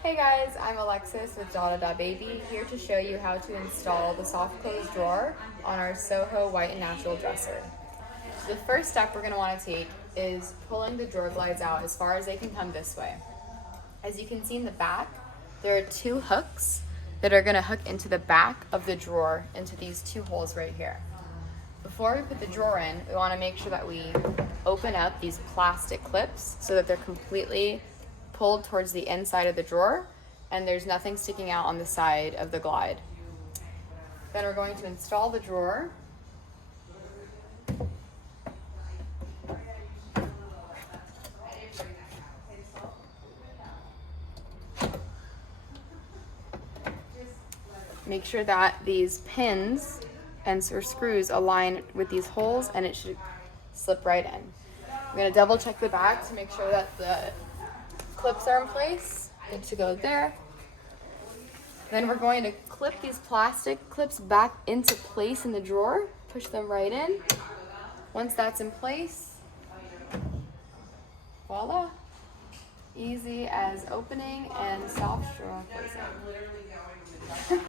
Hey guys, I'm Alexis with dadada baby, here to show you how to install the soft close drawer on our Soho white and natural dresser. The first step we're going to want to take is pulling the drawer glides out as far as they can come this way. As you can see in the back, there are two hooks that are going to hook into the back of the drawer into these two holes right here. Before we put the drawer in, we want to make sure that we open up these plastic clips so that they're completely pulled towards the inside of the drawer and there's nothing sticking out on the side of the glide. Then we're going to install the drawer. Make sure that these pins or screws align with these holes and it should slip right in. I'm going to double check the back to make sure that the clips are in place. Good to go there. Then we're going to clip these plastic clips back into place in the drawer, push them right in. Once that's in place, voila. Easy as opening and soft drawer closing.